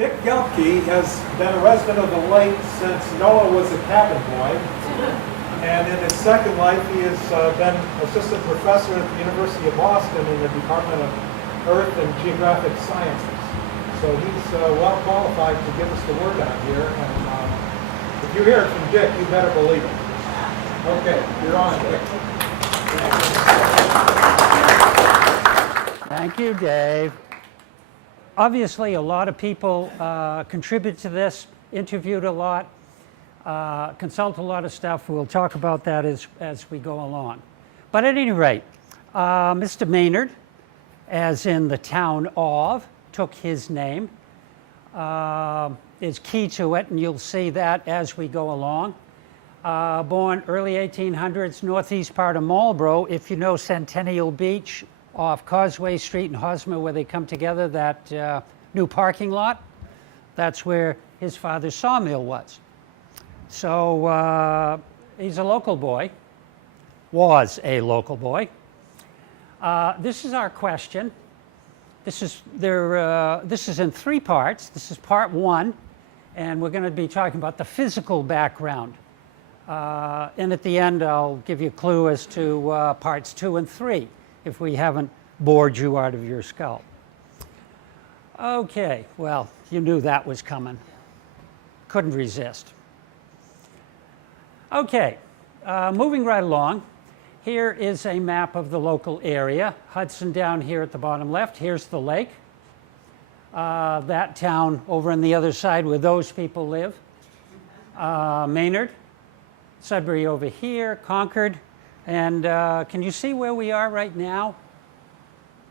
Dick Gelke has been a resident of the lake since Noah was a cabin boy. And in his second life, he has been assistant professor at the University of Boston in the Department of Earth and Geographic Sciences. So he's well qualified to give us the word out here. And if you hear it from Dick, you better believe it. Okay, you're on, Dick. Thank you, Dave. Obviously, a lot of people contribute to this, interviewed a lot, consult a lot of stuff. We'll talk about that as we go along. But at any rate, Mr. Maynard, as in the town of, took his name, is key to it, and you'll see that as we go along. Born early 1800s, northeast part of Marlborough. If you know Centennial Beach off Causeway Street in Hosmer where they come together, that new parking lot, that's where his father's sawmill was. So he's a local boy, was a local boy. This is our question. This is in 3 parts. This is part 1, and we're going to be talking about the physical background. And at the end, I'll give you a clue as to parts 2 and 3, if we haven't bored you out of your skull. Okay, well, you knew that was coming. Couldn't resist. Okay, moving right along. Here is a map of the local area. Hudson down here at the bottom left. Here's the lake. That town over on the other side where those people live. Maynard. Sudbury over here, Concord. And can you see where we are right now?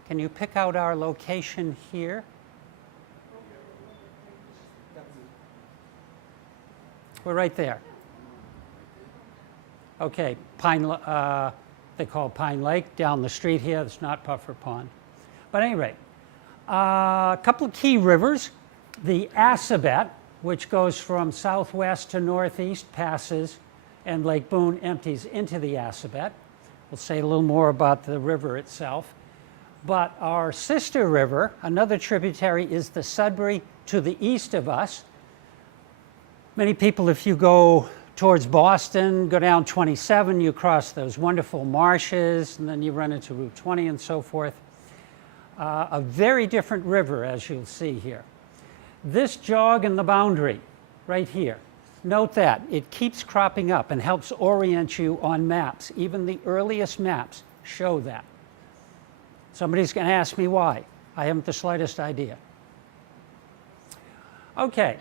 Can you pick out our location here? We're right there. Okay, they call Pine Lake down the street here. It's not Puffer Pond. But anyway, a couple of key rivers. The Assabet, which goes from southwest to northeast, passes, and Lake Boone empties into the Assabet. We'll say a little more about the river itself. But our sister river, another tributary, is the Sudbury to the east of us. Many people, if you go towards Boston, go down 27, you cross those wonderful marshes, and then you run into Route 20 and so forth. A very different river, as you'll see here. This jog in the boundary, right here, note that. It keeps cropping up and helps orient you on maps. Even the earliest maps show that. Somebody's going to ask me why. I haven't the slightest idea. Okay.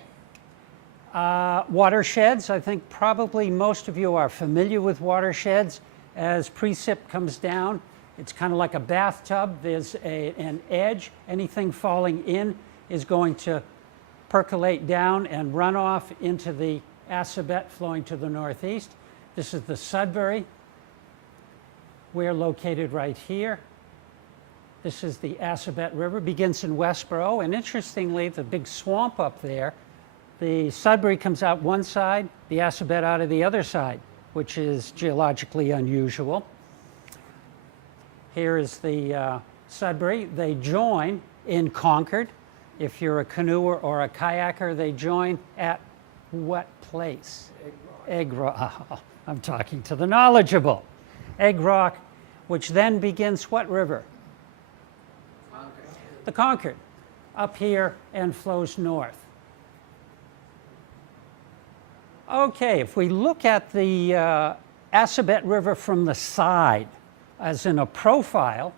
Watersheds. I think probably most of you are familiar with watersheds. As precip comes down, it's kind of like a bathtub. There's an edge. Anything falling in is going to percolate down and run off into the Assabet flowing to the northeast. This is the Sudbury. We're located right here. This is the Assabet River, begins in Westboro, and interestingly, the big swamp up there, the Sudbury comes out one side, the Assabet out of the other side, which is geologically unusual. Here is the Sudbury. They join in Concord. If you're a canoeer or a kayaker, they join at what place? Egg Rock. Oh, I'm talking to the knowledgeable. Egg Rock, which then begins what river? Concord. The Concord, up here and flows north. Okay, if we look at the Assabet River from the side, as in a profile,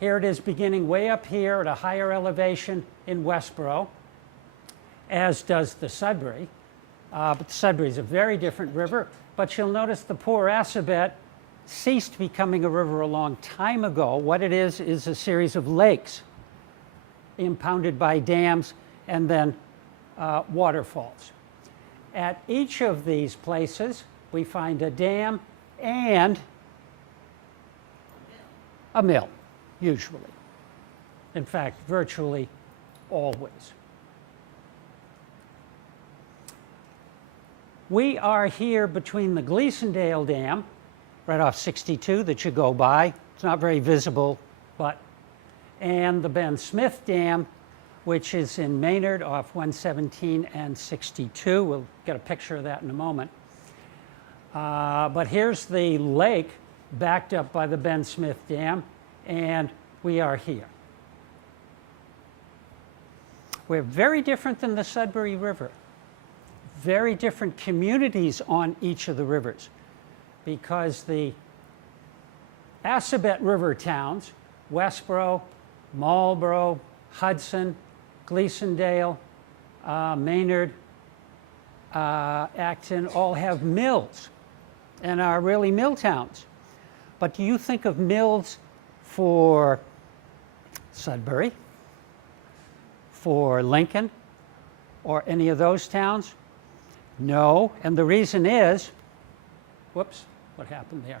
here it is beginning way up here at a higher elevation in Westboro, as does the Sudbury. But the Sudbury is a very different river. But you'll notice the poor Assabet ceased becoming a river a long time ago. What it is a series of lakes impounded by dams and then waterfalls. At each of these places, we find a dam and a mill, usually. In fact, virtually always. We are here between the Gleasondale Dam, right off 62 that you go by. It's not very visible, but, and the Ben Smith Dam, which is in Maynard off 117 and 62. We'll get a picture of that in a moment. But here's the lake backed up by the Ben Smith Dam, and we are here. We're very different than the Sudbury River. Very different communities on each of the rivers, because the Assabet River towns, Westboro, Marlborough, Hudson, Gleasondale, Maynard, Acton, all have mills and are really mill towns. But do you think of mills for Sudbury, for Lincoln, or any of those towns? No, and the reason is, whoops, what happened there?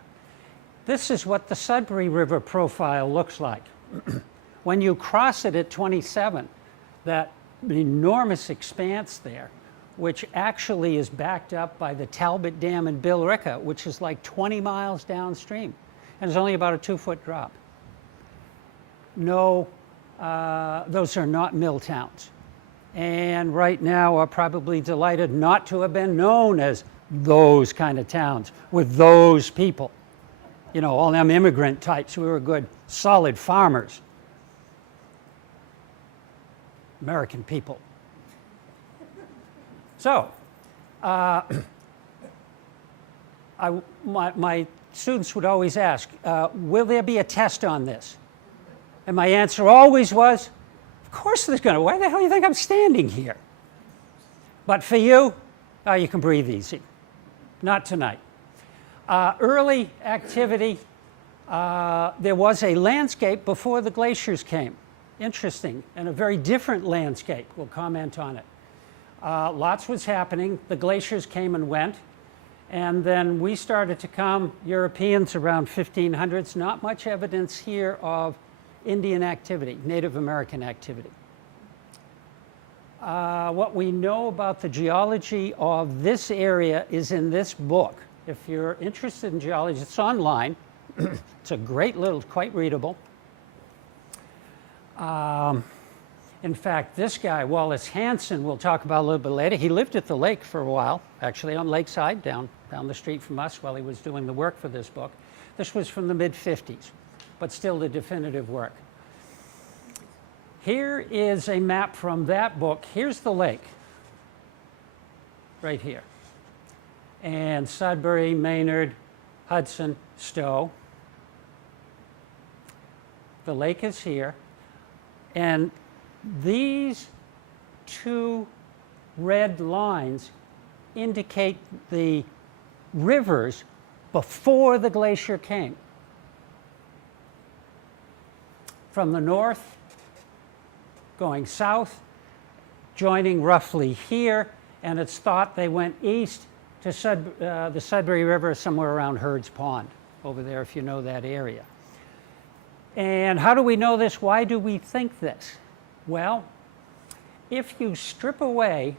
This is what the Sudbury River profile looks like. When you cross it at 27, that enormous expanse there, which actually is backed up by the Talbot Dam in Billerica, which is like 20 miles downstream, and it's only about a 2-foot drop. No, those are not mill towns. And right now are probably delighted not to have been known as those kind of towns with those people. You know, all them immigrant types. We were good, solid farmers. American people. So, my students would always ask, will there be a test on this? And my answer always was, of course there's going to. Why the hell do you think I'm standing here? But for you, you can breathe easy. Not tonight. Early activity, there was a landscape before the glaciers came. Interesting, and a very different landscape. We'll comment on it. Lots was happening. The glaciers came and went. And then we started to come, Europeans around 1500s. Not much evidence here of Indian activity, Native American activity. What we know about the geology of this area is in this book. If you're interested in geology, it's online. It's a great little, quite readable. In fact, this guy, Wallace Hanson, we'll talk about a little bit later. He lived at the lake for a while, actually on Lakeside, down the street from us while he was doing the work for this book. This was from the mid-50s, but still the definitive work. Here is a map from that book. Here's the lake, right here. And Sudbury, Maynard, Hudson, Stowe. The lake is here. And these two red lines indicate the rivers before the glacier came. From the north, going south, joining roughly here, and it's thought they went east to the Sudbury River, somewhere around Hurd's Pond, over there if you know that area. And how do we know this? Why do we think this? Well, if you strip away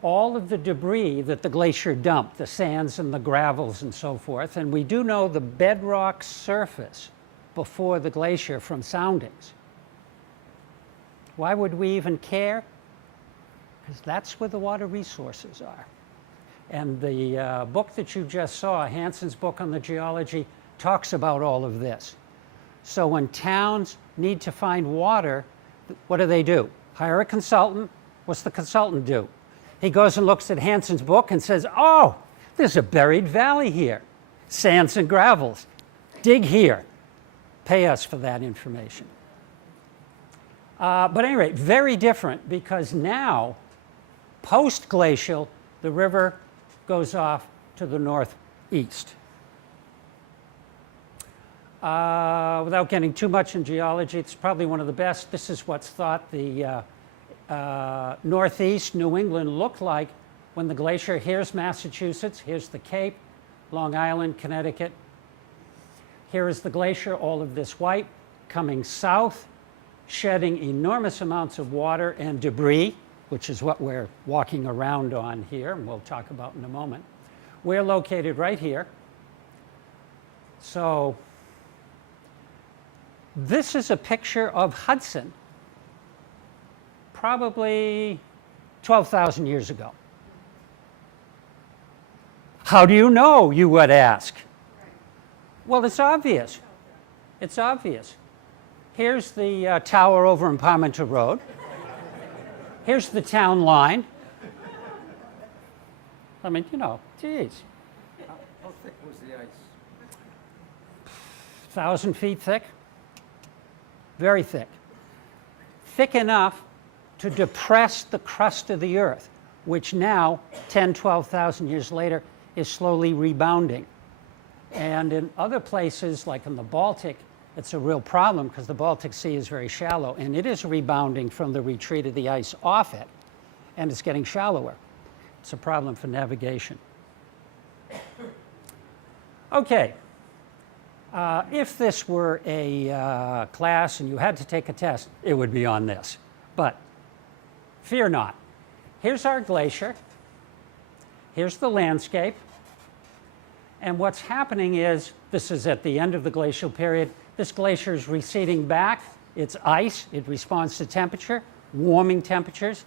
all of the debris that the glacier dumped, the sands and the gravels and so forth, and we do know the bedrock surface before the glacier from soundings. Why would we even care? Because that's where the water resources are. And the book that you just saw, Hanson's book on the geology, talks about all of this. So when towns need to find water, what do? Hire a consultant. What's the consultant do? He goes and looks at Hanson's book and says, oh, there's a buried valley here. Sands and gravels. Dig here. Pay us for that information. But at any rate, very different, because now, post-glacial, the river goes off to the northeast. Without getting too much in geology, it's probably one of the best. This is what's thought the northeast New England looked like when the glacier. Here's Massachusetts, here's the Cape, Long Island, Connecticut. Here is the glacier, all of this white, coming south, shedding enormous amounts of water and debris, which is what we're walking around on here, and we'll talk about in a moment. We're located right here. So this is a picture of Hudson probably 12,000 years ago. How do you know, you would ask? Well, it's obvious. It's obvious. Here's the tower over in Parmenter Road. Here's the town line. I mean, you know, geez. How thick was the ice? 1,000 feet thick. Very thick. Thick enough to depress the crust of the earth, which now, 10, 12,000 years later, is slowly rebounding. And in other places, like in the Baltic, it's a real problem because the Baltic Sea is very shallow, and it is rebounding from the retreat of the ice off it, and it's getting shallower. It's a problem for navigation. Okay. If this were a class and you had to take a test, it would be on this. But fear not. Here's our glacier. Here's the landscape. And what's happening is, this is at the end of the glacial period, this glacier is receding back. It's ice. It responds to temperature, warming temperatures.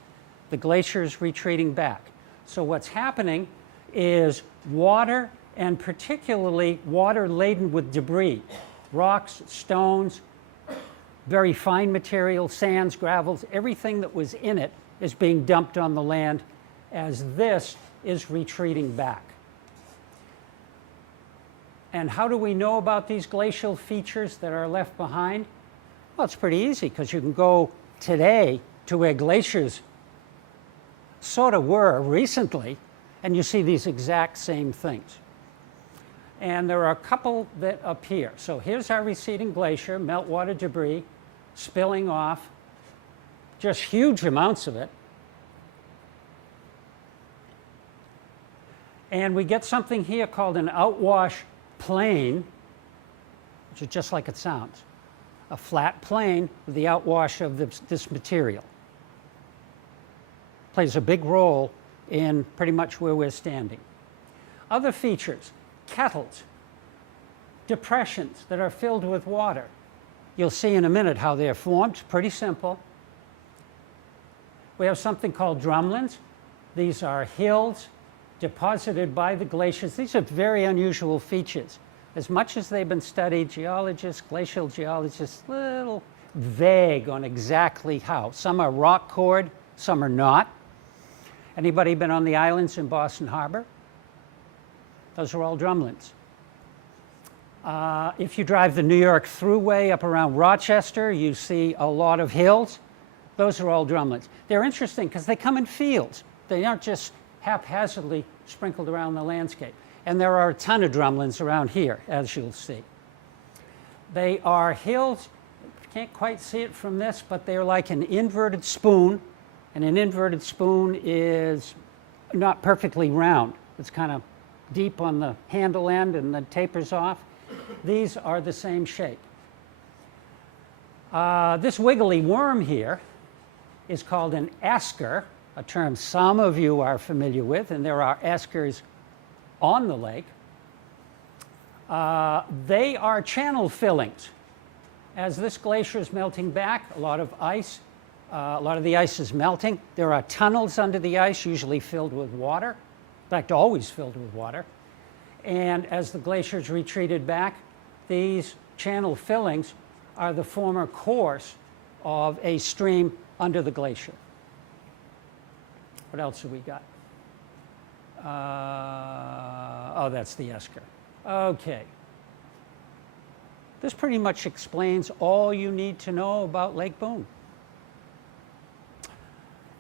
The glacier is retreating back. So what's happening is water, and particularly water laden with debris, rocks, stones, very fine material, sands, gravels, everything that was in it is being dumped on the land as this is retreating back. And how do we know about these glacial features that are left behind? Well, it's pretty easy because you can go today to where glaciers sort of were recently, and you see these exact same things. And there are a couple that appear. So here's our receding glacier, meltwater debris spilling off, just huge amounts of it. And we get something here called an outwash plain, which is just like it sounds, a flat plain with the outwash of this material. Plays a big role in pretty much where we're standing. Other features, kettles, depressions that are filled with water. You'll see in a minute how they're formed, pretty simple. We have something called drumlins. These are hills deposited by the glaciers. These are very unusual features. As much as they've been studied, geologists, glacial geologists, a little vague on exactly how. Some are rock cored, some are not. Anybody been on the islands in Boston Harbor? Those are all drumlins. If you drive the New York Thruway up around Rochester, you see a lot of hills. Those are all drumlins. They're interesting because they come in fields. They aren't just haphazardly sprinkled around the landscape. And there are a ton of drumlins around here, as you'll see. They are hills. You can't quite see it from this, but they're like an inverted spoon. And an inverted spoon is not perfectly round. It's kind of deep on the handle end and then tapers off. These are the same shape. This wiggly worm here is called an esker, a term some of you are familiar with, and there are eskers on the lake. They are channel fillings. As this glacier is melting back, a lot of the ice is melting. There are tunnels under the ice, usually filled with water. In fact, always filled with water. And as the glaciers retreated back, these channel fillings are the former course of a stream under the glacier. What else have we got? Oh, that's the esker. Okay. This pretty much explains all you need to know about Lake Boone.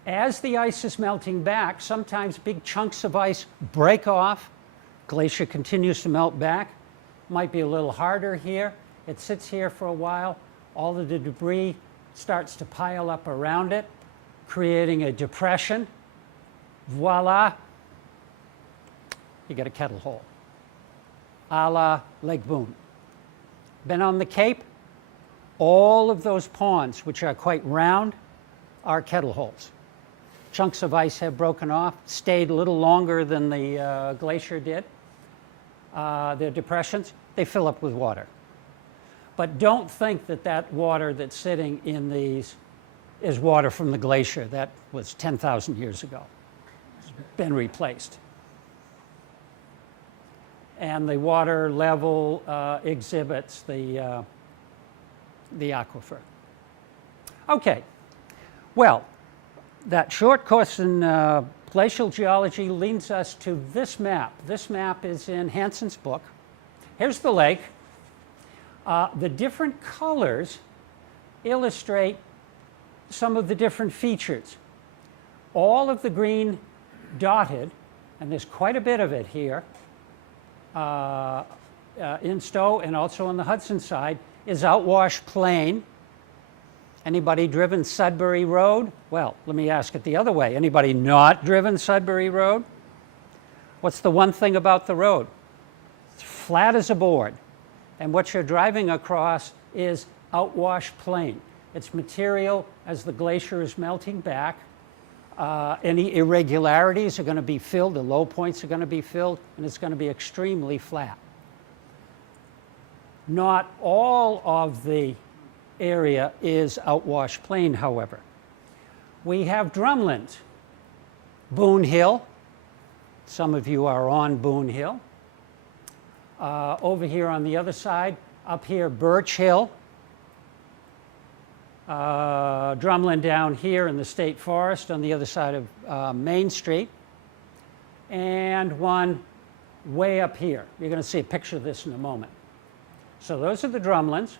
As the ice is melting back, sometimes big chunks of ice break off. Glacier continues to melt back. Might be a little harder here. It sits here for a while. All of the debris starts to pile up around it, creating a depression. Voila, you get a kettle hole, a la Lake Boone. Been on the Cape? All of those ponds, which are quite round, are kettle holes. Chunks of ice have broken off, stayed a little longer than the glacier did. They're depressions. They fill up with water. But don't think that that water that's sitting in these is water from the glacier. That was 10,000 years ago. It's been replaced. And the water level exhibits the aquifer. Okay, well, that short course in glacial geology leads us to this map. This map is in Hanson's book. Here's the lake. The different colors illustrate some of the different features. All of the green dotted, and there's quite a bit of it here, in Stowe and also on the Hudson side, is outwash plain. Anybody driven Sudbury Road? Well, let me ask it the other way. Anybody not driven Sudbury Road? What's the one thing about the road? It's flat as a board. And what you're driving across is outwash plain. It's material as the glacier is melting back. Any irregularities are going to be filled, the low points are going to be filled, and it's going to be extremely flat. Not all of the area is outwash plain, however. We have drumlins. Boone Hill. Some of you are on Boone Hill. Over here on the other side, up here, Birch Hill. Drumlin down here in the state forest on the other side of Main Street. And one way up here. You're going to see a picture of this in a moment. So those are the drumlins.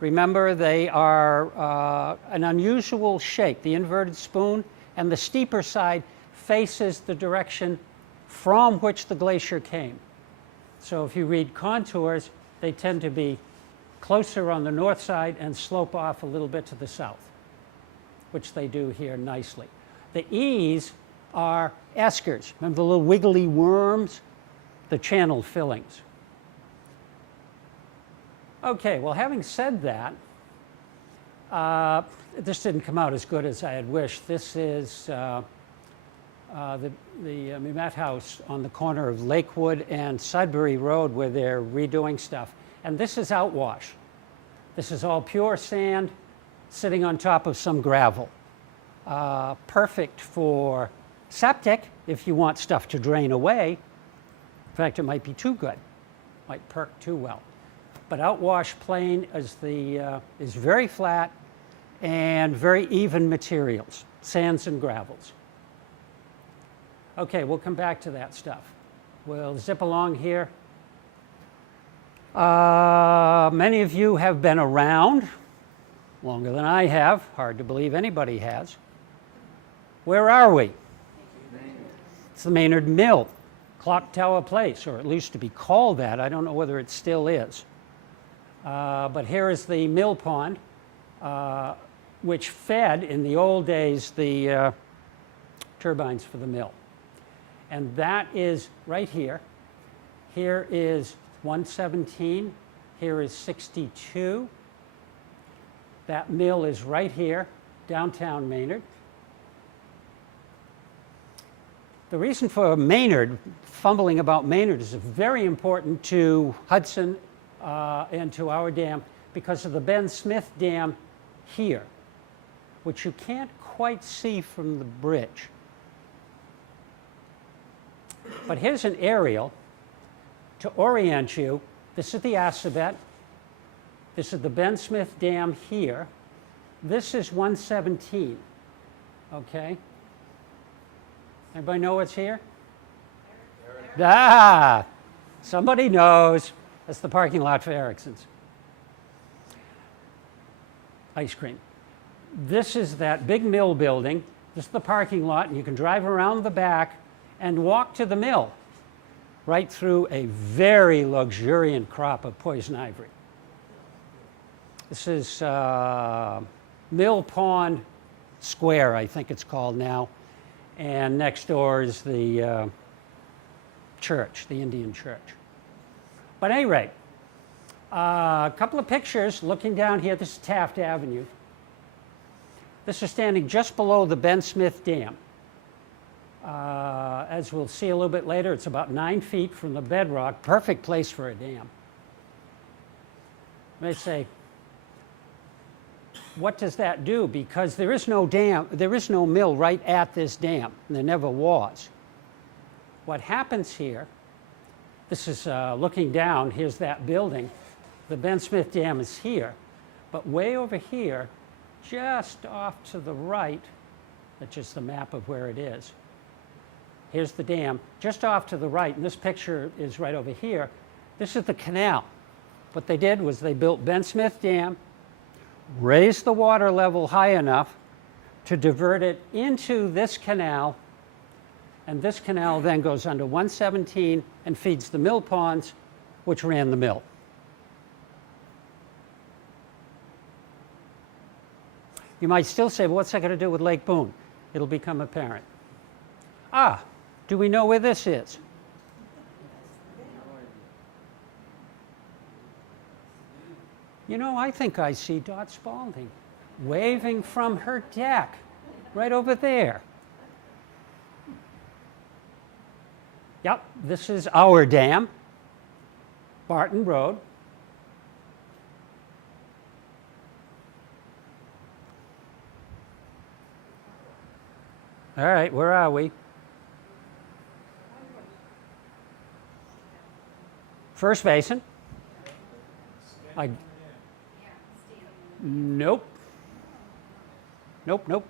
Remember, they are an unusual shape. The inverted spoon and the steeper side faces the direction from which the glacier came. So if you read contours, they tend to be closer on the north side and slope off a little bit to the south, which they do here nicely. The E's are eskers. Remember the little wiggly worms? The channel fillings. Okay, well, having said that, this didn't come out as good as I had wished. This is the Mimet House on the corner of Lakewood and Sudbury Road where they're redoing stuff. And this is outwash. This is all pure sand sitting on top of some gravel. Perfect for septic if you want stuff to drain away. In fact, it might be too good, might perk too well. But outwash plain is very flat and very even materials, sands and gravels. Okay, we'll come back to that stuff. We'll zip along here. Many of you have been around longer than I have. Hard to believe anybody has. Where are we? It's the Maynard Mill, Clock Tower Place, or it used to be called that. I don't know whether it still is. But here is the mill pond, which fed, in the old days, the turbines for the mill. And that is right here. Here is 117. Here is 62. That mill is right here, downtown Maynard. The reason for Maynard, fumbling about Maynard, is very important to Hudson and to our dam because of the Ben Smith Dam here, which you can't quite see from the bridge. But here's an aerial to orient you. This is the Assabet. This is the Ben Smith Dam here. This is 117, okay? Everybody know what's here? Ah, somebody knows. That's the parking lot for Erickson's. Ice cream. This is that big mill building. This is the parking lot, and you can drive around the back and walk to the mill, right through a very luxuriant crop of poison ivy. This is Mill Pond Square, I think it's called now, and next door is the church, the Indian church. But at any rate, a couple of pictures looking down here. This is Taft Avenue. This is standing just below the Ben Smith Dam. As we'll see a little bit later, it's about 9 feet from the bedrock. Perfect place for a dam. They say, what does that do? Because there is no dam, there is no mill right at this dam, and there never was. What happens here, this is looking down, here's that building. The Ben Smith Dam is here, but way over here, just off to the right, that's just the map of where it is. Here's the dam, just off to the right, and this picture is right over here. This is the canal. What they did was they built Ben Smith Dam, raised the water level high enough to divert it into this canal, and this canal then goes under 117 and feeds the mill ponds, which ran the mill. You might still say, well, what's that got to do with Lake Boone? It'll become apparent. Ah, do we know where this is? You know, I think I see Dot Spaulding waving from her deck right over there. Yep, this is our dam, Barton Road. All right, where are we? First Basin. Nope. Nope, nope.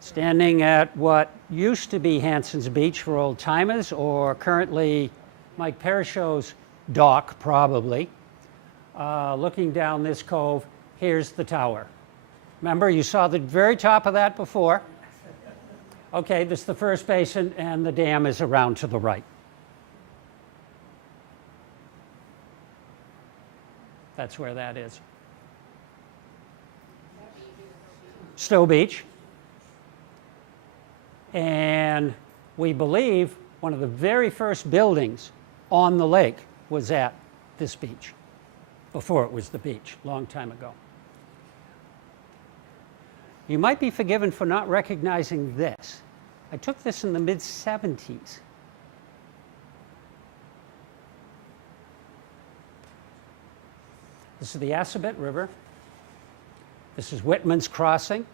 Standing at what used to be Hanson's Beach for old timers, or currently Mike Parashow's dock, probably. Looking down this cove, here's the tower. Remember, you saw the very top of that before. Okay, this is the First Basin, and the dam is around to the right. That's where that is. Stowe Beach. And we believe one of the very first buildings on the lake was at this beach, before it was the beach, long time ago. You might be forgiven for not recognizing this. I took this in the mid-70s. This is the Assabet River. This is Whitman's Crossing.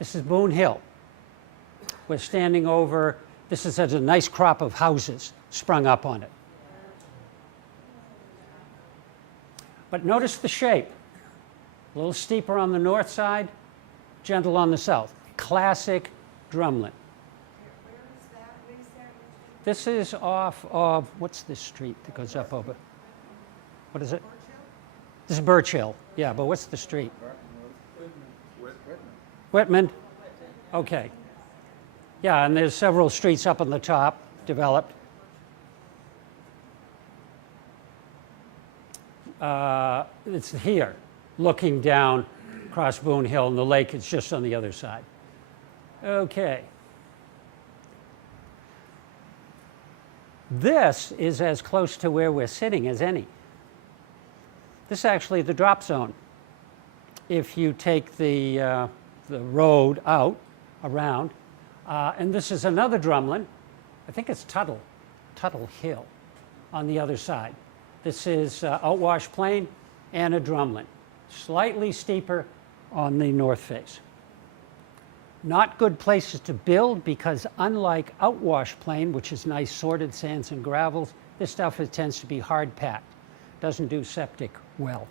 This is Boone Hill. We're standing over, this is a nice crop of houses sprung up on it. But notice the shape. A little steeper on the north side, gentle on the south. Classic Drumlin. Where is that? Where is that? This is off of, what's this street that goes up over? What is it? This is Birch Hill. Yeah, but what's the street? Whitman. Okay. Yeah, and there's several streets up on the top developed. It's here, looking down across Boone Hill, and the lake is just on the other side. Okay. This is as close to where we're sitting as any. This is actually the drop zone. If you take the road out, around, and this is another drumlin. I think it's Tuttle Hill on the other side. This is Outwash Plain and a drumlin, slightly steeper on the north face. Not good places to build because unlike Outwash Plain, which is nice sorted sands and gravels, this stuff tends to be hard packed. Doesn't do septic well.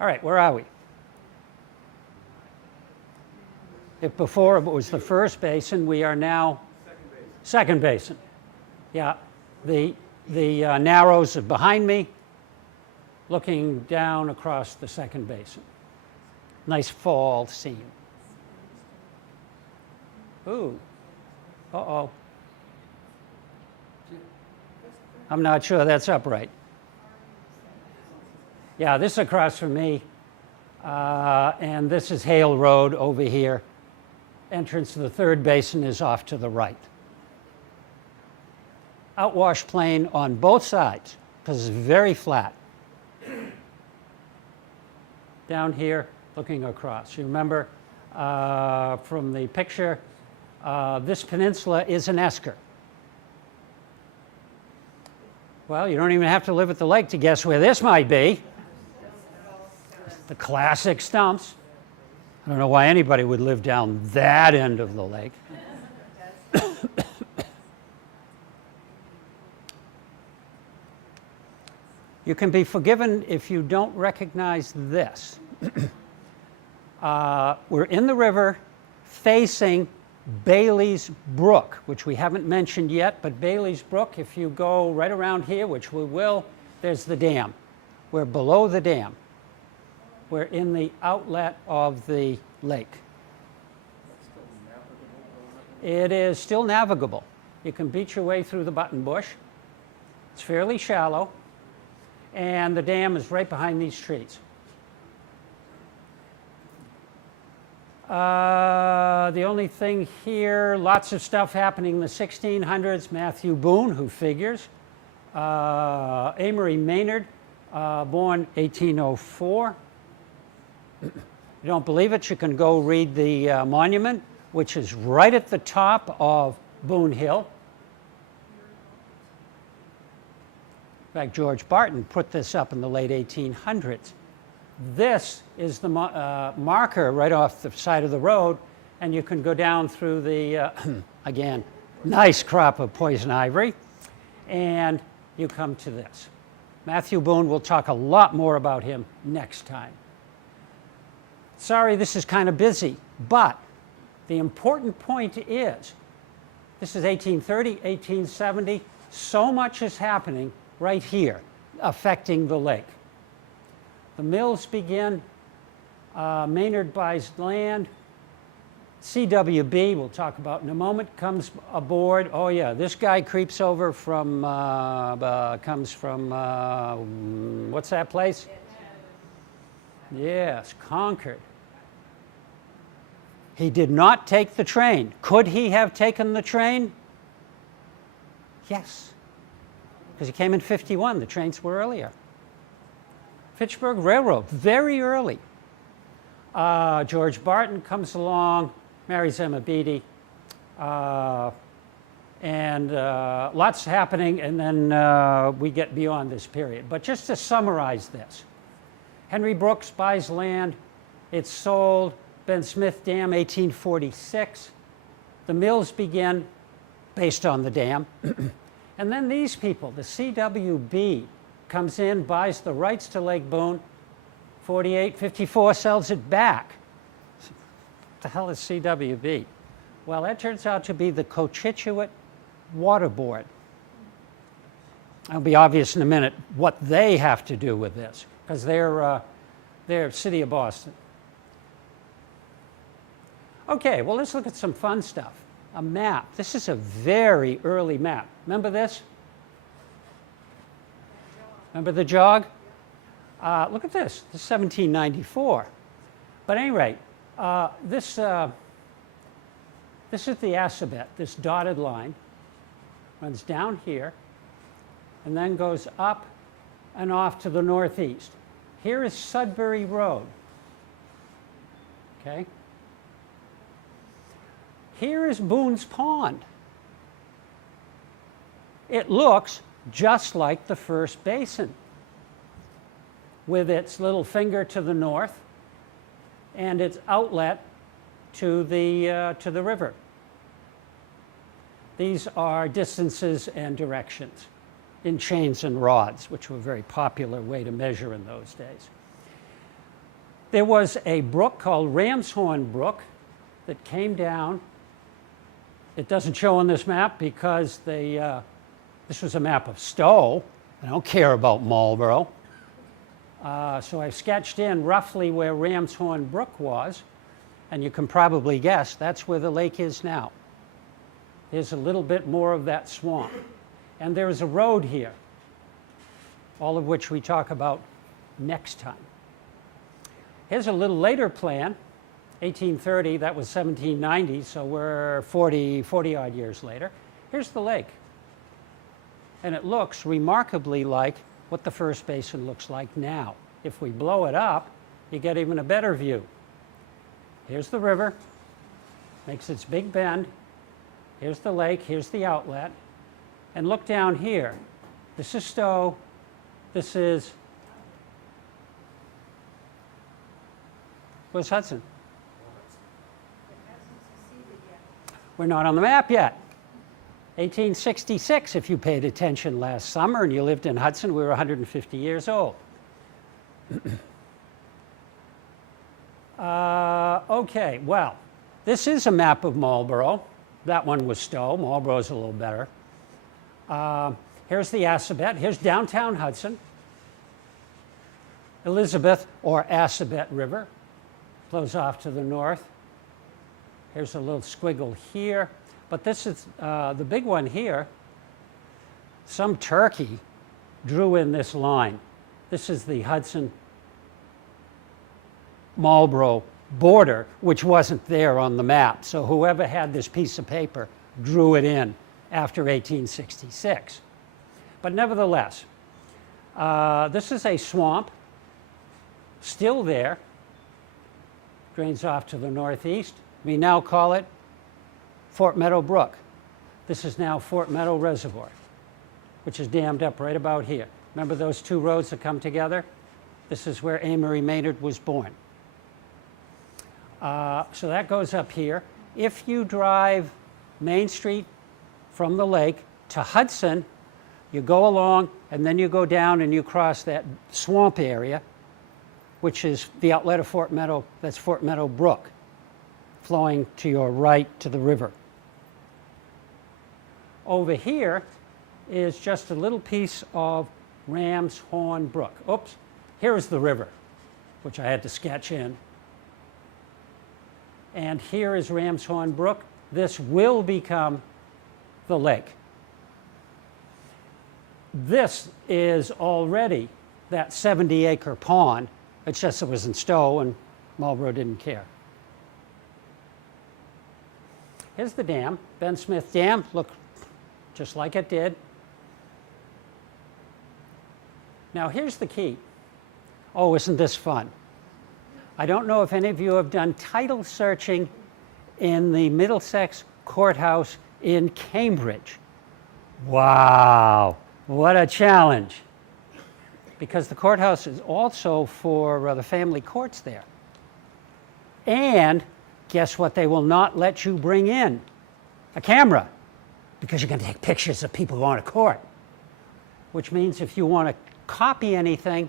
All right, where are we? If before it was the First Basin, we are now Second Basin. Yeah, the Narrows are behind me, looking down across the Second Basin. Nice fall scene. Ooh, uh-oh. I'm not sure that's upright. Yeah, this is across from me, and this is Hale Road over here. Entrance to the Third Basin is off to the right. Outwash Plain on both sides, because it's very flat. Down here, looking across. You remember from the picture, this peninsula is an esker. Well, you don't even have to live at the lake to guess where this might be. The classic stumps. I don't know why anybody would live down that end of the lake. You can be forgiven if you don't recognize this. We're in the river facing Bailey's Brook, which we haven't mentioned yet, but Bailey's Brook, if you go right around here, which we will, there's the dam. We're below the dam. We're in the outlet of the lake. It is still navigable. You can beach your way through the buttonbush. It's fairly shallow, and the dam is right behind these trees. The only thing here, lots of stuff happening in the 1600s. Matthew Boone, who figures. Amory Maynard, born 1804. You don't believe it? You can go read the monument, which is right at the top of Boone Hill. In fact, George Barton put this up in the late 1800s. This is the marker right off the side of the road, and you can go down through the, again, nice crop of poison ivy, and you come to this. Matthew Boone, we'll talk a lot more about him next time. Sorry, this is kind of busy, but the important point is, this is 1830, 1870, so much is happening right here, affecting the lake. The mills begin, Maynard buys land, CWB, we'll talk about in a moment, comes aboard. Oh yeah, this guy creeps over from, comes from, what's that place? Yes, Concord. He did not take the train. Could he have taken the train? Yes, because he came in 51. The trains were earlier. Fitchburg Railroad, very early. George Barton comes along, marries Emma Beatty, and lots happening, and then we get beyond this period. But just to summarize this, Henry Brooks buys land, it's sold, Ben Smith Dam, 1846. The mills begin based on the dam. And then these people, the CWB, comes in, buys the rights to Lake Boone, 48, 54, sells it back. What the hell is CWB? Well, that turns out to be the Cochituate Water Board. It'll be obvious in a minute what they have to do with this, because they're City of Boston. Okay, well, let's look at some fun stuff. A map. This is a very early map. Remember this? Remember the jog? Look at this. This is 1794. But at any rate, this is the Assabet. This dotted line runs down here and then goes up and off to the northeast. Here is Sudbury Road. Okay? Here is Boone's Pond. It looks just like the first basin, with its little finger to the north and its outlet to the river. These are distances and directions in chains and rods, which were a very popular way to measure in those days. There was a brook called Ramshorn Brook that came down. It doesn't show on this map because this was a map of Stowe. I don't care about Marlborough. So I've sketched in roughly where Ramshorn Brook was, and you can probably guess that's where the lake is now. There's a little bit more of that swamp. And there's a road here, all of which we talk about next time. Here's a little later plan, 1830, that was 1790, so we're 40 odd years later. Here's the lake. And it looks remarkably like what the first basin looks like now. If we blow it up, you get even a better view. Here's the river, makes its big bend. Here's the lake, here's the outlet. And look down here. This is Stowe. This is, where's Hudson? It hasn't seceded yet. We're not on the map yet. 1866, if you paid attention last summer and you lived in Hudson, we were 150 years old. Okay, well, this is a map of Marlborough. That one was Stowe. Marlborough's a little better. Here's the Assabet. Here's downtown Hudson. Elizabeth or Assabet River flows off to the north. Here's a little squiggle here. But this is the big one here. Some turkey drew in this line. This is the Hudson Marlborough border, which wasn't there on the map. So whoever had this piece of paper drew it in after 1866. But nevertheless, this is a swamp, still there, drains off to the northeast. We now call it Fort Meadow Brook. This is now Fort Meadow Reservoir, which is dammed up right about here. Remember those two roads that come together? This is where Amory Maynard was born. So that goes up here. If you drive Main Street from the lake to Hudson, you go along and then you go down and you cross that swamp area, which is the outlet of Fort Meadow. That's Fort Meadow Brook, flowing to your right to the river. Over here is just a little piece of Ram's Horn Brook. Oops, here's the river, which I had to sketch in. And here is Ram's Horn Brook. This will become the lake. This is already that 70-acre pond. It's just it was in Stowe and Marlborough didn't care. Here's the dam, Ben Smith Dam. Look just like it did. Now here's the key. Oh, isn't this fun? I don't know if any of you have done title searching in the Middlesex Courthouse in Cambridge. Wow, what a challenge. Because the courthouse is also for the family courts there. And guess what they will not let you bring in? A camera, because you're going to take pictures of people going to court. Which means if you want to copy anything,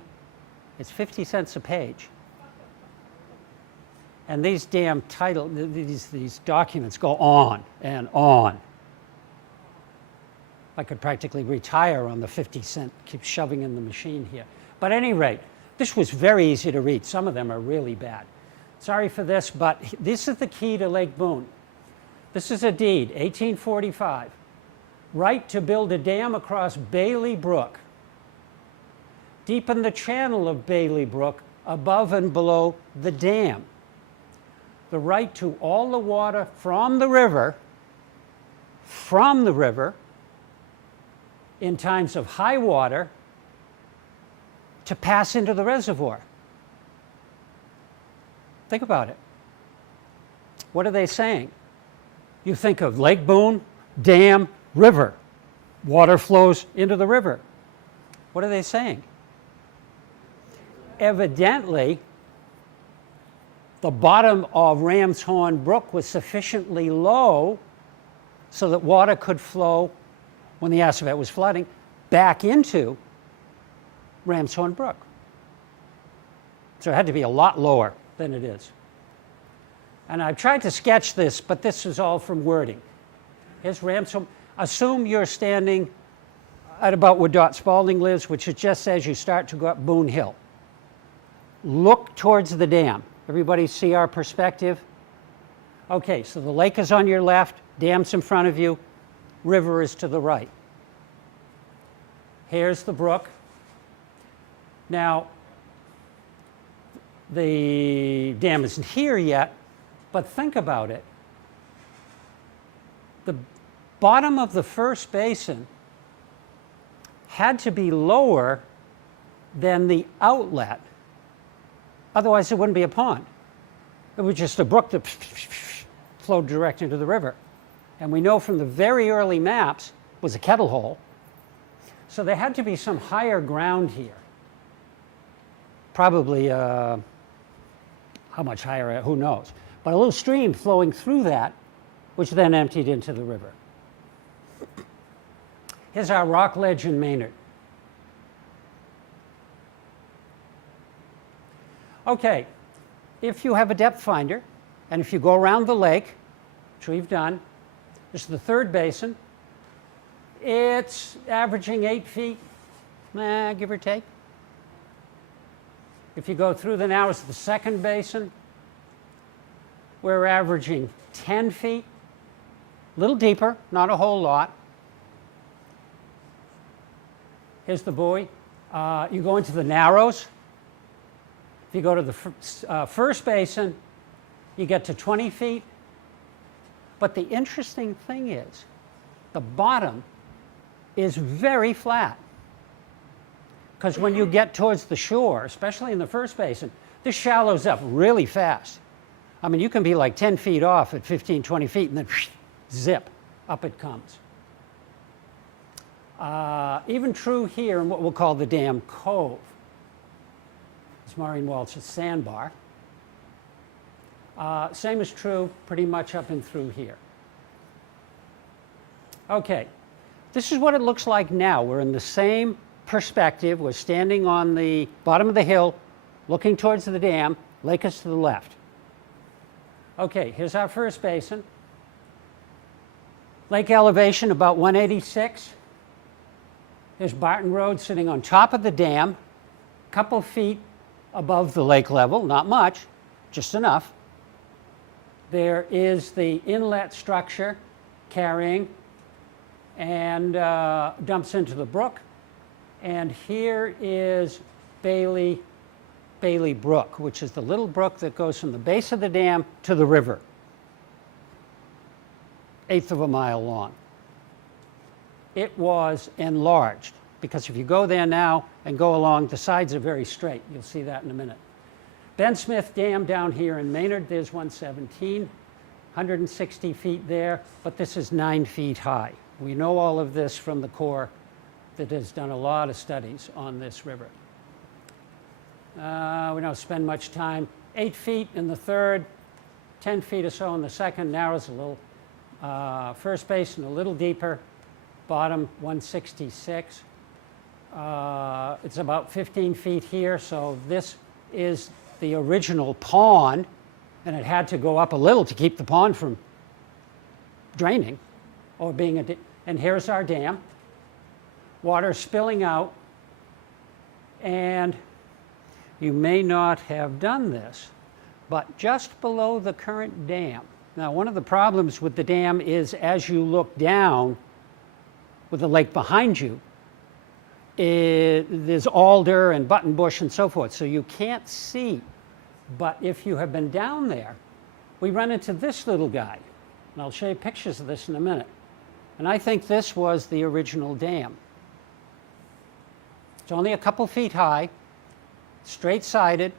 it's 50 cents a page. And these damn these documents go on and on. I could practically retire on the 50 cent, keep shoving in the machine here. But at any rate, this was very easy to read. Some of them are really bad. Sorry for this, but this is the key to Lake Boone. This is a deed, 1845. Right to build a dam across Bailey Brook. Deepen the channel of Bailey Brook above and below the dam. The right to all the water from the river in times of high water to pass into the reservoir. Think about it. What are they saying? You think of Lake Boone, dam, river. Water flows into the river. What are they saying? Evidently, the bottom of Ram's Horn Brook was sufficiently low so that water could flow, when the Assabet was flooding, back into Ram's Horn Brook. So it had to be a lot lower than it is. And I've tried to sketch this, but this is all from wording. Here's Ram's Horn. Assume you're standing at about where Dot Spalding lives, which is just as you start to go up Boone Hill. Look towards the dam. Everybody see our perspective? Okay, so the lake is on your left, dam's in front of you, river is to the right. Here's the brook. Now, the dam isn't here yet, but think about it. The bottom of the first basin had to be lower than the outlet. Otherwise, it wouldn't be a pond. It was just a brook that flowed direct into the river. And we know from the very early maps it was a kettle hole. So there had to be some higher ground here. Probably, how much higher, who knows. But a little stream flowing through that, which then emptied into the river. Here's our rock ledge in Maynard. Okay, if you have a depth finder, and if you go around the lake, which we've done, this is the third basin. It's averaging 8 feet, give or take. If you go through the now, it's the second basin. We're averaging 10 feet, a little deeper, not a whole lot. Here's the buoy. You go into the narrows. If you go to the first basin, you get to 20 feet. But the interesting thing is, the bottom is very flat. Because when you get towards the shore, especially in the first basin, this shallows up really fast. I mean, you can be like 10 feet off at 15, 20 feet, and then zip, up it comes. Even true here in what we'll call the Dam Cove. It's Maureen Walsh's sandbar. Same is true pretty much up and through here. Okay, this is what it looks like now. We're in the same perspective. We're standing on the bottom of the hill, looking towards the dam. Lake is to the left. Okay, here's our first basin. Lake elevation about 186. There's Barton Road sitting on top of the dam, a couple feet above the lake level, not much, just enough. There is the inlet structure carrying and dumps into the brook. And here is Bailey Brook, which is the little brook that goes from the base of the dam to the river, 1/8 of a mile long. It was enlarged, because if you go there now and go along, the sides are very straight. You'll see that in a minute. Ben Smith Dam down here in Maynard, there's 117, 160 feet there, but this is 9 feet high. We know all of this from the Corps that has done a lot of studies on this river. We don't spend much time. 8 feet in the third, 10 feet or so in the second, narrows a little. First basin a little deeper, bottom 166. It's about 15 feet here, so this is the original pond, and it had to go up a little to keep the pond from draining or being a and here's our dam. Water spilling out, and you may not have done this, but just below the current dam. Now, one of the problems with the dam is as you look down with the lake behind you, there's alder and buttonbush and so forth, so you can't see. But if you have been down there, we run into this little guy, and I'll show you pictures of this in a minute. And I think this was the original dam. It's only a couple feet high, straight-sided,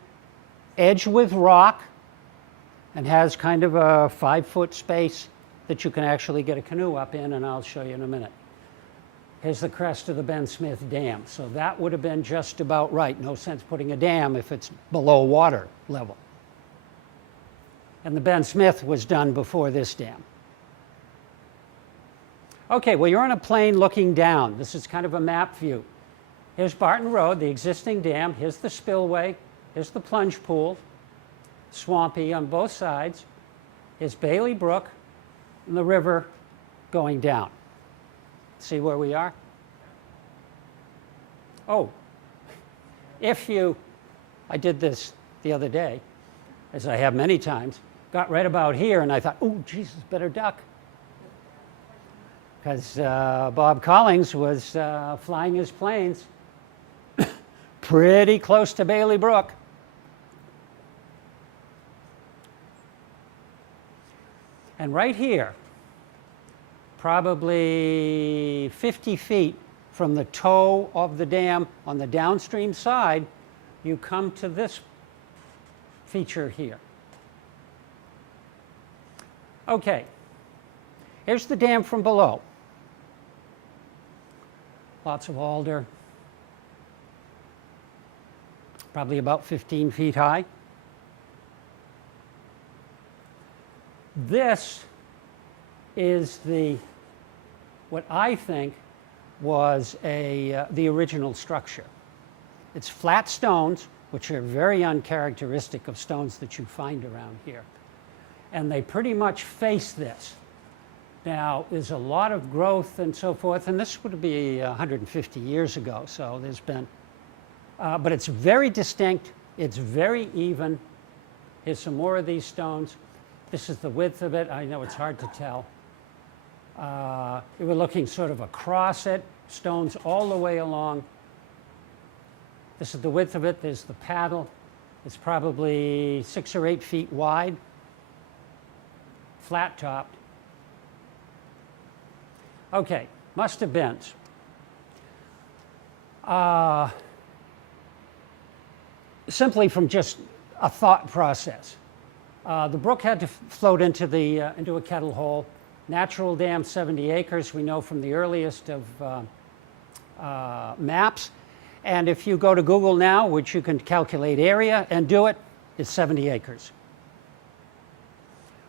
edged with rock, and has kind of a 5-foot space that you can actually get a canoe up in, and I'll show you in a minute. Here's the crest of the Ben Smith Dam. So that would have been just about right. No sense putting a dam if it's below water level. And the Ben Smith was done before this dam. Okay, well, you're on a plane looking down. This is kind of a map view. Here's Barton Road, the existing dam. Here's the spillway. Here's the plunge pool. Swampy on both sides. Here's Bailey Brook and the river going down. See where we are? Oh, I did this the other day, as I have many times, got right about here, and I thought, oh, Jesus, better duck. Because Bob Collings was flying his planes pretty close to Bailey Brook. And right here, probably 50 feet from the toe of the dam on the downstream side, you come to this feature here. Okay, here's the dam from below. lots of alder, probably about 15 feet high. This is what I think was the original structure. It's flat stones, which are very uncharacteristic of stones that you find around here. And they pretty much face this. Now, there's a lot of growth and so forth, and this would be 150 years ago, so there's been, but it's very distinct, it's very even. Here's some more of these stones. This is the width of it. I know it's hard to tell. We're looking sort of across it, stones all the way along. This is the width of it. There's the paddle. It's probably 6 or 8 feet wide, flat topped. Okay, must have been. Simply from just a thought process. The brook had to float into a kettle hole. Natural dam, 70 acres, we know from the earliest of maps. And if you go to Google now, which you can calculate area and do it, it's 70 acres.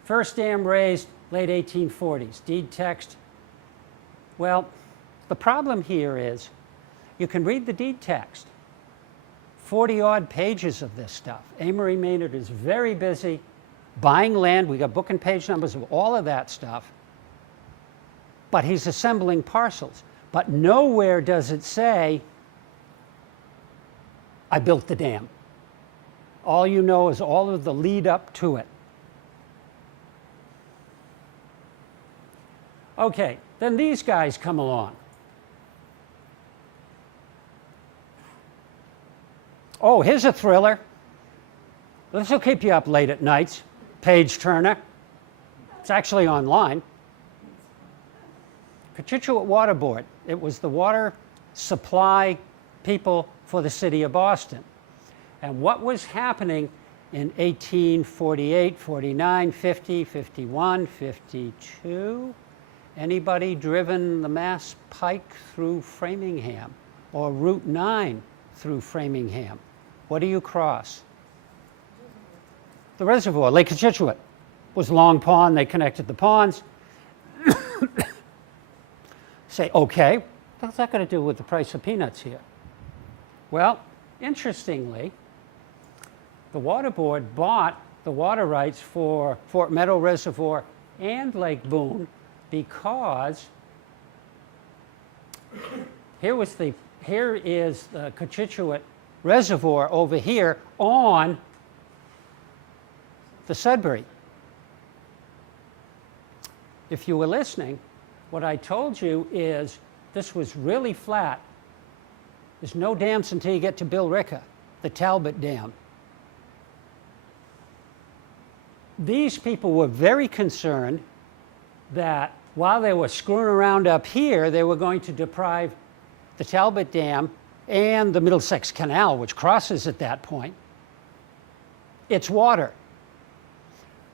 First dam raised late 1840s. Deed text. Well, the problem here is you can read the deed text. 40-odd pages of this stuff. Amory Maynard is very busy buying land. We got book and page numbers of all of that stuff. But he's assembling parcels. But nowhere does it say, I built the dam. All you know is all of the lead up to it. Okay, then these guys come along. Oh, here's a thriller. This will keep you up late at nights. Page Turner. It's actually online. Cochituate Water Board. It was the water supply people for the city of Boston. And what was happening in 1848, 49, 50, 51, 52? Anybody driven the Mass Pike through Framingham or Route 9 through Framingham? What do you cross? The reservoir, Lake Cochituate, was Long Pond. They connected the ponds. Say, okay, what's that got to do with the price of peanuts here? Well, interestingly, the Water Board bought the water rights for Fort Meadow Reservoir and Lake Boone because here is the Cochituate Reservoir over here on the Sudbury. If you were listening, what I told you is this was really flat. There's no dams until you get to Billerica, the Talbot Dam. These people were very concerned that while they were screwing around up here, they were going to deprive the Talbot Dam and the Middlesex Canal, which crosses at that point, its water.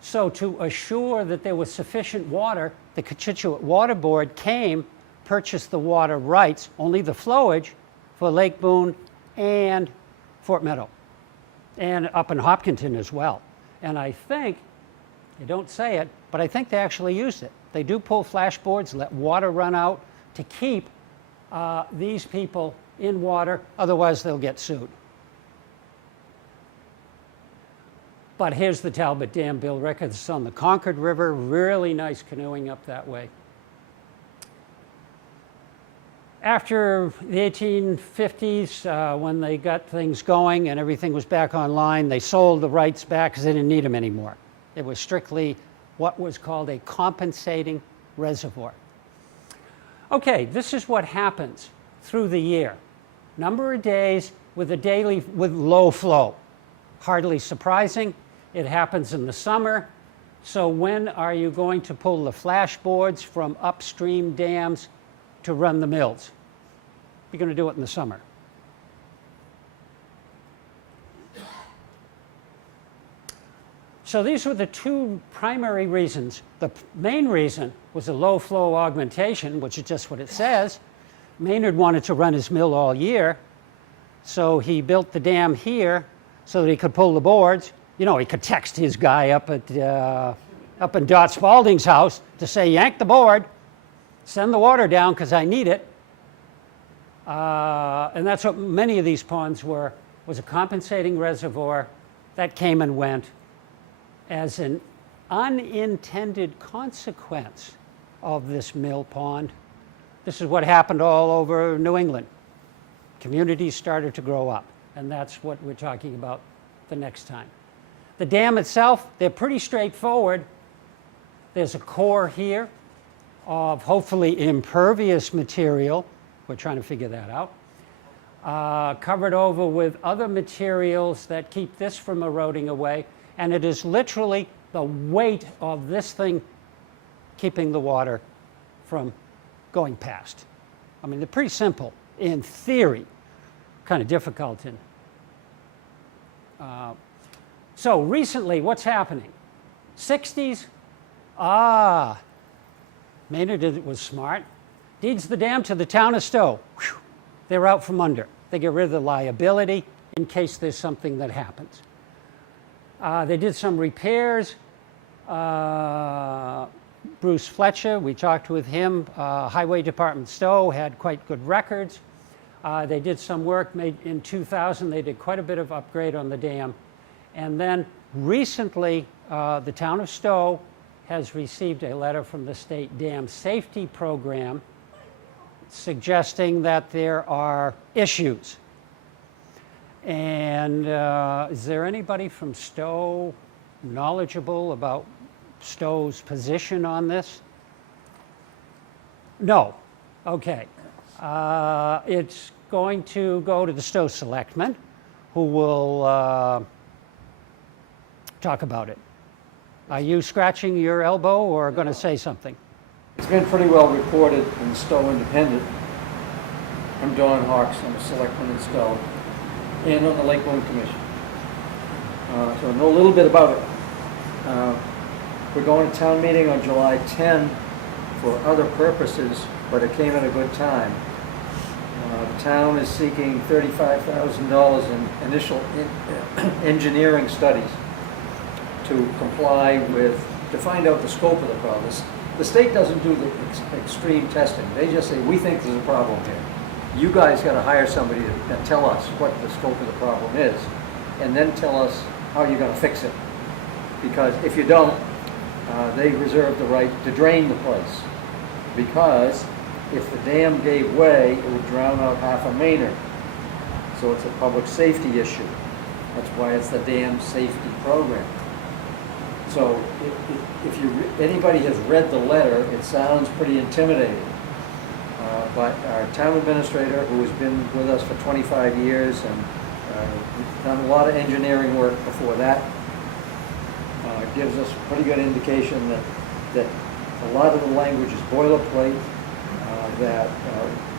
So to assure that there was sufficient water, the Cochituate Water Board came, purchased the water rights, only the flowage, for Lake Boone and Fort Meadow, and up in Hopkinton as well. And I think, they don't say it, but I think they actually used it. They do pull flashboards, let water run out to keep these people in water, otherwise they'll get sued. But here's the Talbot Dam, Billerica. This is on the Concord River. Really nice canoeing up that way. After the 1850s, when they got things going and everything was back online, they sold the rights back because they didn't need them anymore. It was strictly what was called a compensating reservoir. Okay, this is what happens through the year. Number of days with low flow. Hardly surprising. It happens in the summer. So when are you going to pull the flashboards from upstream dams to run the mills? You're going to do it in the summer. So these were the two primary reasons. The main reason was a low flow augmentation, which is just what it says. Maynard wanted to run his mill all year, so he built the dam here so that he could pull the boards. You know, he could text his guy up in Dot Spalding's house to say, yank the board, send the water down because I need it. And that's what many of these ponds were, was a compensating reservoir that came and went as an unintended consequence of this mill pond. This is what happened all over New England. Communities started to grow up, and that's what we're talking about the next time. The dam itself, they're pretty straightforward. There's a core here of hopefully impervious material. We're trying to figure that out. Covered over with other materials that keep this from eroding away, and it is literally the weight of this thing keeping the water from going past. I mean, they're pretty simple in theory, kind of difficult in. So recently, what's happening? 60s, Maynard was smart. Deeds the dam to the town of Stowe. Whew, they're out from under. They get rid of the liability in case there's something that happens. They did some repairs. Bruce Fletcher, we talked with him. Highway Department Stowe had quite good records. They did some work made in 2000. They did quite a bit of upgrade on the dam. And then recently, the town of Stowe has received a letter from the state dam safety program suggesting that there are issues. And is there anybody from Stowe knowledgeable about Stowe's position on this? No. Okay. It's going to go to the Stowe Selectmen, who will talk about it. Are you scratching your elbow or going to say something? It's been pretty well reported in Stowe Independent. I'm Don Hawks, I'm a selectman in Stowe, and on the Lake Boone Commission. So I know a little bit about it. We're going to town meeting on July 10 for other purposes, but it came at a good time. The town is seeking $35,000 in initial engineering studies to comply with, to find out the scope of the problem. The state doesn't do the extreme testing. They just say, we think there's a problem here. You guys got to hire somebody to tell us what the scope of the problem is, and then tell us how you're going to fix it. Because if you don't, they reserve the right to drain the place. Because if the dam gave way, it would drown out half of Maynard. So it's a public safety issue. That's why it's the dam safety program. So if anybody has read the letter, it sounds pretty intimidating. But our town administrator, who has been with us for 25 years and done a lot of engineering work before that, gives us a pretty good indication that a lot of the language is boilerplate, that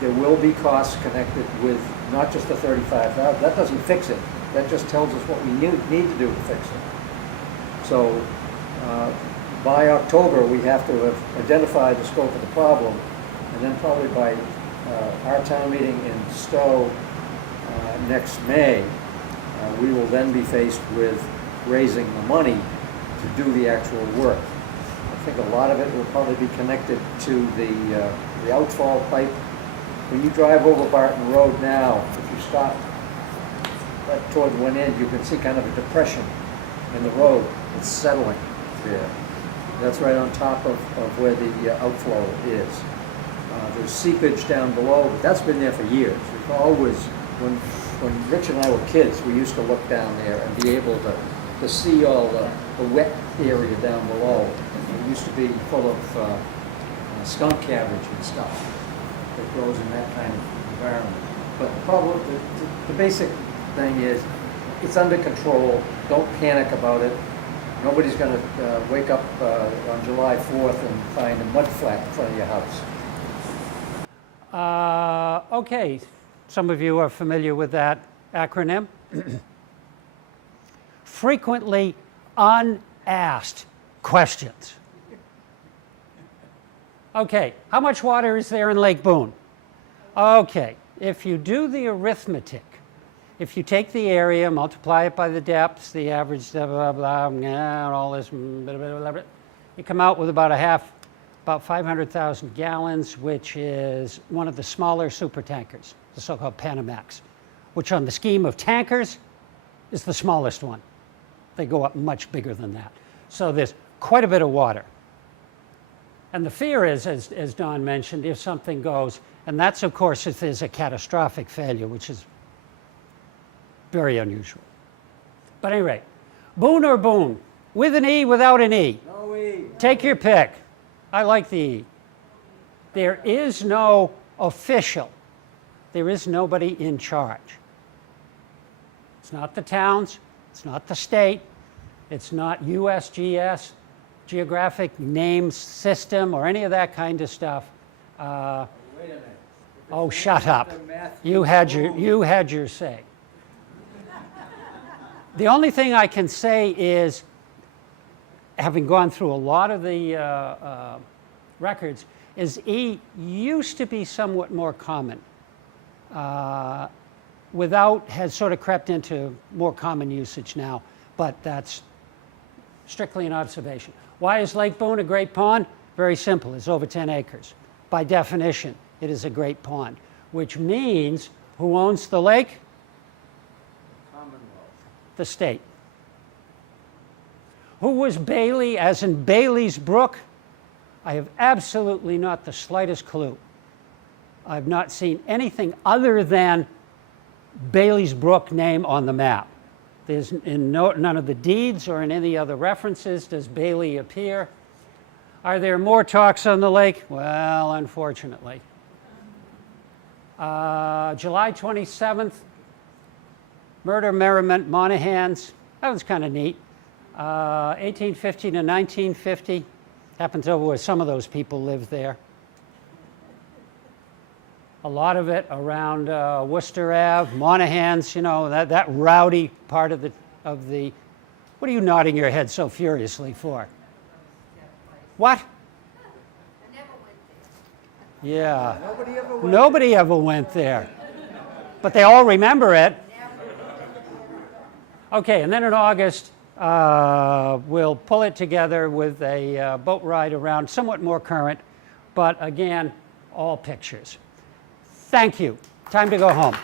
there will be costs connected with not just the $35,000. That doesn't fix it. That just tells us what we need to do to fix it. So by October, we have to have identified the scope of the problem, and then probably by our town meeting in Stowe next May, we will then be faced with raising the money to do the actual work. I think a lot of it will probably be connected to the outfall pipe. When you drive over Barton Road now, if you stop right toward one end, you can see kind of a depression in the road. It's settling there. That's right on top of where the outflow is. There's seepage down below, but that's been there for years. We've always, when Rich and I were kids, we used to look down there and be able to see all the wet area down below. It used to be full of skunk cabbage and stuff that grows in that kind of environment. But the problem, the basic thing is, it's under control. Don't panic about it. Nobody's going to wake up on July 4th and find a mud flat in front of your house. Okay, some of you are familiar with that acronym. Frequently unasked questions. Okay, how much water is there in Lake Boone? Okay, if you do the arithmetic, if you take the area, multiply it by the depths, the average, blah, blah, blah, blah, all this, blah, blah, blah, blah, you come out with about 500,000 gallons, which is one of the smaller supertankers, the so-called Panamax, which on the scheme of tankers is the smallest one. They go up much bigger than that. So there's quite a bit of water. And the fear is, as Don mentioned, if something goes, and that's of course if there's a catastrophic failure, which is very unusual. But anyway, Boone or Boone? With an E, without an E? No E. Take your pick. I like the E. There is no official. There is nobody in charge. It's not the towns. It's not the state. It's not USGS, Geographic Names System, or any of that kind of stuff. Wait a minute. Oh, shut up. You had your say. The only thing I can say is, having gone through a lot of the records, is E used to be somewhat more common. Has sort of crept into more common usage now, but that's strictly an observation. Why is Lake Boone a great pond? Very simple, it's over 10 acres. By definition, it is a great pond, which means who owns the lake? Commonwealth. The state. Who was Bailey, as in Bailey's Brook? I have absolutely not the slightest clue. I've not seen anything other than Bailey's Brook name on the map. There's in none of the deeds or in any other references does Bailey appear. Are there more talks on the lake? Well, unfortunately. July 27th, murder, merriment, Monaghan's. That was kind of neat. 1850 to 1950. Happens over where some of those people lived there. A lot of it around Worcester Ave, Monaghan's, you know, that rowdy part of the, what are you nodding your head so furiously for? What? I never went there. Yeah. Nobody ever went there. But they all remember it. Okay, and then in August, we'll pull it together with a boat ride around, somewhat more current, but again, all pictures. Thank you. Time to go home.